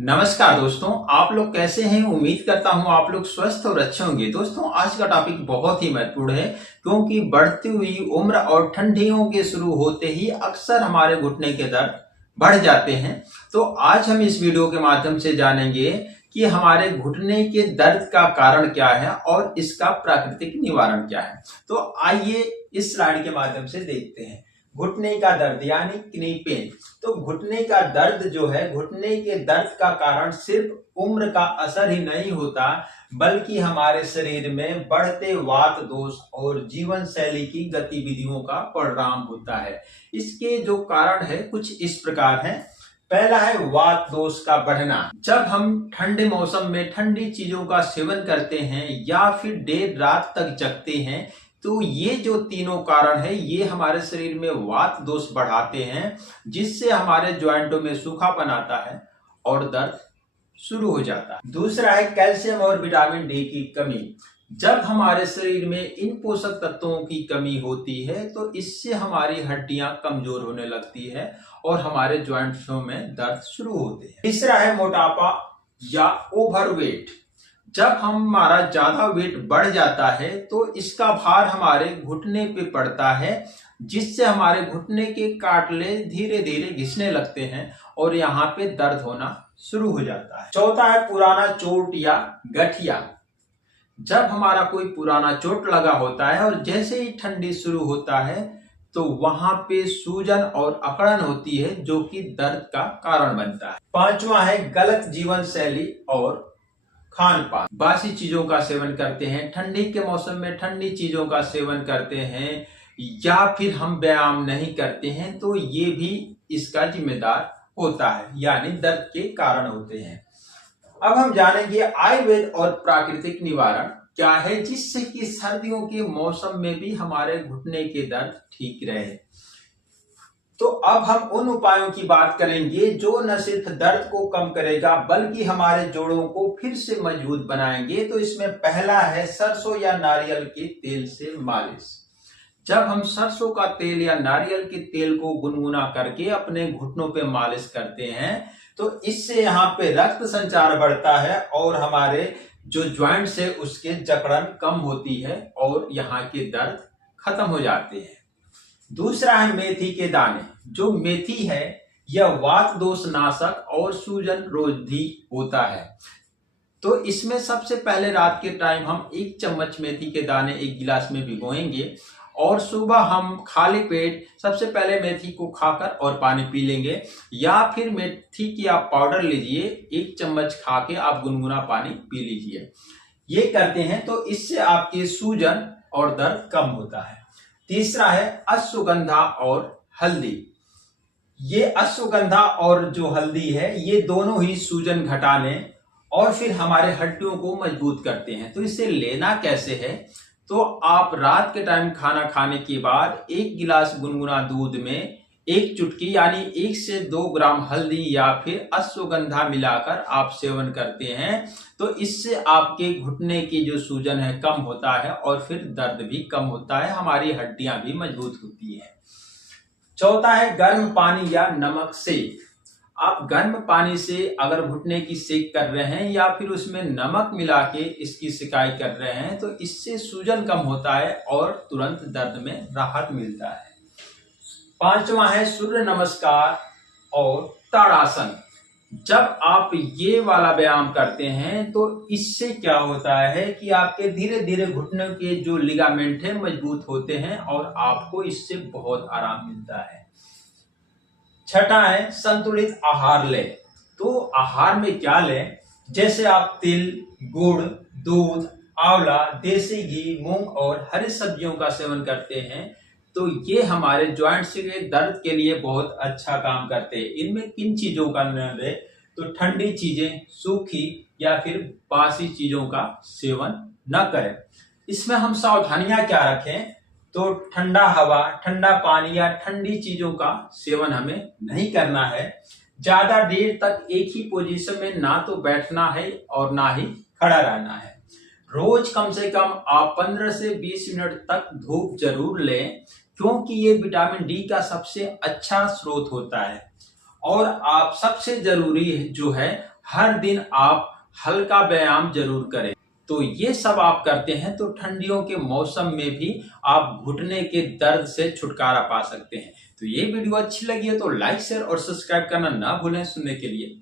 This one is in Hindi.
नमस्कार दोस्तों, आप लोग कैसे हैं। उम्मीद करता हूं आप लोग स्वस्थ और अच्छे होंगे। दोस्तों, आज का टॉपिक बहुत ही महत्वपूर्ण है क्योंकि बढ़ती हुई उम्र और ठंडियों के शुरू होते ही अक्सर हमारे घुटने के दर्द बढ़ जाते हैं। तो आज हम इस वीडियो के माध्यम से जानेंगे कि हमारे घुटने के दर्द का कारण क्या है और इसका प्राकृतिक निवारण क्या है। तो आइए इस स्लाइड के माध्यम से देखते हैं। घुटने का दर्द यानी नी पेन। तो घुटने का दर्द जो है, घुटने के दर्द का कारण सिर्फ उम्र का असर ही नहीं होता बल्कि हमारे शरीर में बढ़ते वात दोष और जीवन शैली की गतिविधियों का परिणाम होता है। इसके जो कारण है कुछ इस प्रकार है। पहला है वात दोष का बढ़ना। जब हम ठंडे मौसम में ठंडी चीजों का सेवन करते हैं या फिर देर रात तक जगते हैं तो ये जो तीनों कारण है ये हमारे शरीर में वात दोष बढ़ाते हैं, जिससे हमारे ज्वाइंटों में सूखापन आता है और दर्द शुरू हो जाता है। दूसरा है कैल्शियम और विटामिन डी की कमी। जब हमारे शरीर में इन पोषक तत्वों की कमी होती है तो इससे हमारी हड्डियां कमजोर होने लगती है और हमारे ज्वाइंट्सों में दर्द शुरू होते हैं। तीसरा है मोटापा या ओवरवेट। जब हमारा ज्यादा वेट बढ़ जाता है तो इसका भार हमारे घुटने पे पड़ता है, जिससे हमारे घुटने के कार्टिलेज धीरे धीरे घिसने लगते हैं और यहाँ पे दर्द होना शुरू हो जाता है। चौथा है पुराना चोट या गठिया। जब हमारा कोई पुराना चोट लगा होता है और जैसे ही ठंडी शुरू होता है तो वहां पे सूजन और अकड़न होती है जो कि दर्द का कारण बनता है। पांचवा है गलत जीवन शैली और खान पान। बासी चीजों का सेवन करते हैं, ठंडी के मौसम में ठंडी चीजों का सेवन करते हैं या फिर हम व्यायाम नहीं करते हैं तो ये भी इसका जिम्मेदार होता है, यानी दर्द के कारण होते हैं। अब हम जानेंगे आयुर्वेद और प्राकृतिक निवारण क्या है, जिससे कि सर्दियों के मौसम में भी हमारे घुटने के दर्द ठीक रहे। तो अब हम उन उपायों की बात करेंगे जो न सिर्फ दर्द को कम करेगा बल्कि हमारे जोड़ों को फिर से मजबूत बनाएंगे। तो इसमें पहला है सरसों या नारियल के तेल से मालिश। जब हम सरसों का तेल या नारियल के तेल को गुनगुना करके अपने घुटनों पे मालिश करते हैं तो इससे यहाँ पे रक्त संचार बढ़ता है और हमारे जो ज्वाइंट्स है उसके जकड़न कम होती है और यहाँ के दर्द खत्म हो जाते हैं। दूसरा है मेथी के दाने। जो मेथी है यह वात दोष नाशक और सूजन रोधी होता है। तो इसमें सबसे पहले रात के टाइम हम 1 चम्मच मेथी के दाने 1 गिलास में भिगोएंगे और सुबह हम खाली पेट सबसे पहले मेथी को खाकर और पानी पी लेंगे, या फिर मेथी की आप पाउडर लीजिए 1 चम्मच खा के आप गुनगुना पानी पी लीजिए। ये करते हैं तो इससे आपके सूजन और दर्द कम होता है। तीसरा है अश्वगंधा और हल्दी। ये अश्वगंधा और जो हल्दी है ये दोनों ही सूजन घटाने और फिर हमारे हड्डियों को मजबूत करते हैं। तो इसे लेना कैसे है, तो आप रात के टाइम खाना खाने के बाद 1 गिलास गुनगुना दूध में 1 चुटकी यानी 1 से 2 ग्राम हल्दी या फिर अश्वगंधा मिलाकर आप सेवन करते हैं तो इससे आपके घुटने की जो सूजन है कम होता है और फिर दर्द भी कम होता है, हमारी हड्डियां भी मजबूत होती है। चौथा है गर्म पानी या नमक सेक। आप गर्म पानी से अगर घुटने की सेक कर रहे हैं या फिर उसमें नमक मिला के इसकी सिकाई कर रहे हैं तो इससे सूजन कम होता है और तुरंत दर्द में राहत मिलता है। पांचवा है सूर्य नमस्कार और ताड़ासन। जब आप ये वाला व्यायाम करते हैं तो इससे क्या होता है कि आपके धीरे धीरे घुटनों के जो लिगामेंट है मजबूत होते हैं और आपको इससे बहुत आराम मिलता है। छठा है संतुलित आहार लें। तो आहार में क्या लें, जैसे आप तिल, गुड़, दूध, आंवला, देसी घी, मूंग और हरी सब्जियों का सेवन करते हैं तो ये हमारे ज्वाइंट्स के दर्द के लिए बहुत अच्छा काम करते हैं। इनमें किन चीजों का नाम है, तो ठंडी चीजें, सूखी या फिर बासी चीजों का सेवन न करें। इसमें हम सावधानियां क्या रखें, तो ठंडा हवा, ठंडा पानी या ठंडी चीजों का सेवन हमें नहीं करना है। ज्यादा देर तक एक ही पोजीशन में ना तो बैठना है और ना ही खड़ा रहना है। रोज कम से कम आप 15 से 20 मिनट तक धूप जरूर लें क्योंकि ये विटामिन डी का सबसे अच्छा स्रोत होता है। और आप सबसे जरूरी जो है हर दिन आप हल्का व्यायाम जरूर करें। तो ये सब आप करते हैं तो ठंडियों के मौसम में भी आप घुटने के दर्द से छुटकारा पा सकते हैं। तो ये वीडियो अच्छी लगी है तो लाइक शेयर और सब्सक्राइब करना ना भूलें सुनने के लिए।